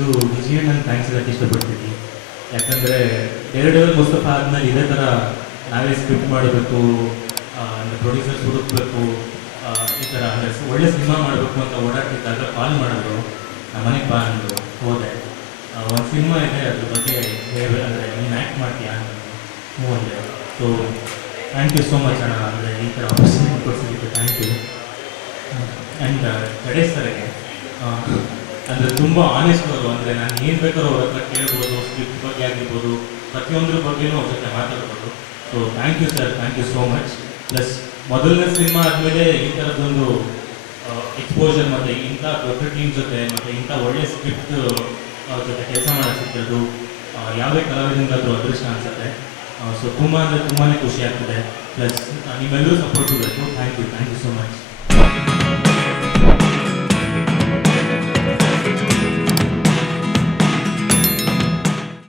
First Vijay ನಾನು thanks ಹೇಳಕ್ಕೆ ಇಷ್ಟಪಡ್ತೀನಿ. ಯಾಕಂದರೆ ಡೇರ್ಡೆವಿಲ್ ಮುಸ್ತಫಾ ಆದಮೇಲೆ ಇದೇ ಥರ ನಾವೇ ಸ್ಕ್ರಿಪ್ಟ್ ಮಾಡಬೇಕು, ಅಂದರೆ ಪ್ರೊಡ್ಯೂಸರ್ಸ್ ಹುಡುಕಬೇಕು, ಈ ಥರ ಅಂದರೆ ಒಳ್ಳೆ ಸಿನಿಮಾ ಮಾಡಬೇಕು ಅಂತ ಓಡಾಡ್ತಿದ್ದಾಗ ಕಾಲ್ ಮಾಡಿದ್ರು, ನಮ್ಮ ಮನೆಗೆ ಬಾ ಅಂದರು. ಹೋದೆ. ಒಂದು ಸಿನಿಮಾ ಇದೆ, ಅದ್ರ ಬಗ್ಗೆ ಅಂದರೆ ನೀನು ಆ್ಯಕ್ಟ್ ಮಾಡ್ತೀಯಾ ಅಂತ. ಹ್ಞೂ ಅಂದೆ. So thank you so much ಅಣ್ಣ, ಅಂದರೆ ಈ ಥರ ಆಪರ್ಚುನಿಟಿ ಕೊಡ್ಸಿದ್ದಕ್ಕೆ ಥ್ಯಾಂಕ್ ಯು. ಆ್ಯಂಡ್ ಗಣೇಶ್ ಸರ್ಗೆ ಅಂದರೆ ತುಂಬ ಆನೆಸ್ಟ್ ಅವರು, ಅಂದರೆ ನಾನು ಏನು ಬೇಕಾದ್ರೂ ಅವ್ರ ಹತ್ರ ಕೇಳ್ಬೋದು, ಸ್ಕ್ರಿಪ್ಟ್ ಬಗ್ಗೆ ಆಗಿರ್ಬೋದು, ಪ್ರತಿಯೊಂದ್ರ ಬಗ್ಗೆನೂ ಅವ್ರ ಜೊತೆ ಮಾತಾಡ್ಬೋದು. So thank you sir, thank you so much. Plus ಮೊದಲನೇ ಸಿನಿಮಾ ಆದಮೇಲೆ ಈ ಥರದ್ದೊಂದು ಎಕ್ಸ್ಪೋಜರ್ ಮತ್ತು ಇಂಥ ದೊಡ್ಡ ಟೀಮ್ ಜೊತೆ ಮತ್ತು ಇಂಥ ಒಳ್ಳೆಯ ಸ್ಕ್ರಿಪ್ಟ್ ಜೊತೆ ಕೆಲಸ ಮಾಡೋಕ್ಕೆ ಸಿಕ್ಕಿದ್ದು ಯಾವುದೇ ಕಲಾವಿದನಿಗಾದರೂ ಅದೃಷ್ಟ ಅನಿಸುತ್ತೆ. ಸೊ ತುಂಬ ಅಂದರೆ ತುಂಬಾ ಖುಷಿ ಆಗ್ತದೆ. ಪ್ಲಸ್ ನಿಮ್ಮೆಲ್ಲರೂ ಸಪೋರ್ಟ್ ಬೇಕು. Thank you so much.